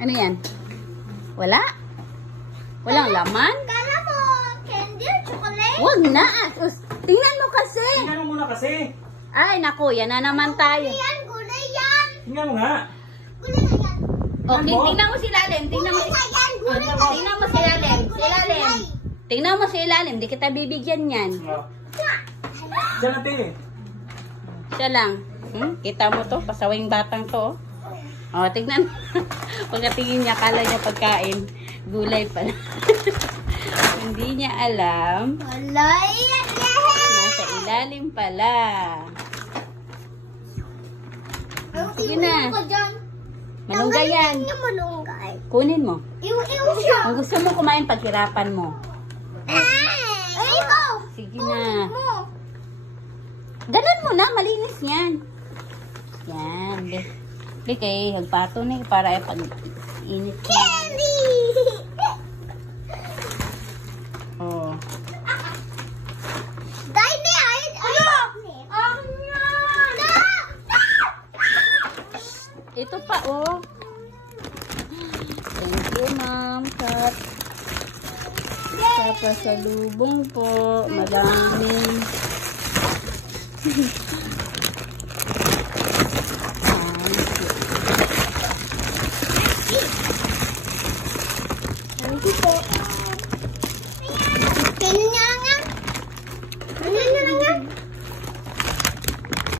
Ano yan? Wala? Walang laman? Kala mo, candy or chocolate? Huwag na. Tingnan mo kasi. Tingnan mo muna kasi. Ay, naku. Yan na naman tayo. Gulay yan! Tingnan mo nga. Gulay na yan! Okay, tingnan mo si Lalim. Tingnan mo si Gulay Tingnan mo si Lalim. Si Lalim. Tingnan mo si Lalim. Di kita bibigyan yan. Oh. Diyan natin. Siya lang. Kita mo to? Pasawing batang to. Oh, tignan. Pagkatingin niya, kala niya pagkain. Gulay pala. Hindi niya alam. Gulay yan! Nasa ilalim pala. Sige na. Malunggay yan. Yung malunggay. Kunin mo. Iw siya. Kung gusto mo kumain, paghirapan mo. Ay, ikaw. Sige na. Mo. Ganon mo na. Malinis yan. Yan. Kay hagpato na para pag-init. Candy! Oh. Dahil na yan. Ano? Ito pa, oh. Thank you, ma'am. Sa pasalubong po. Madaming.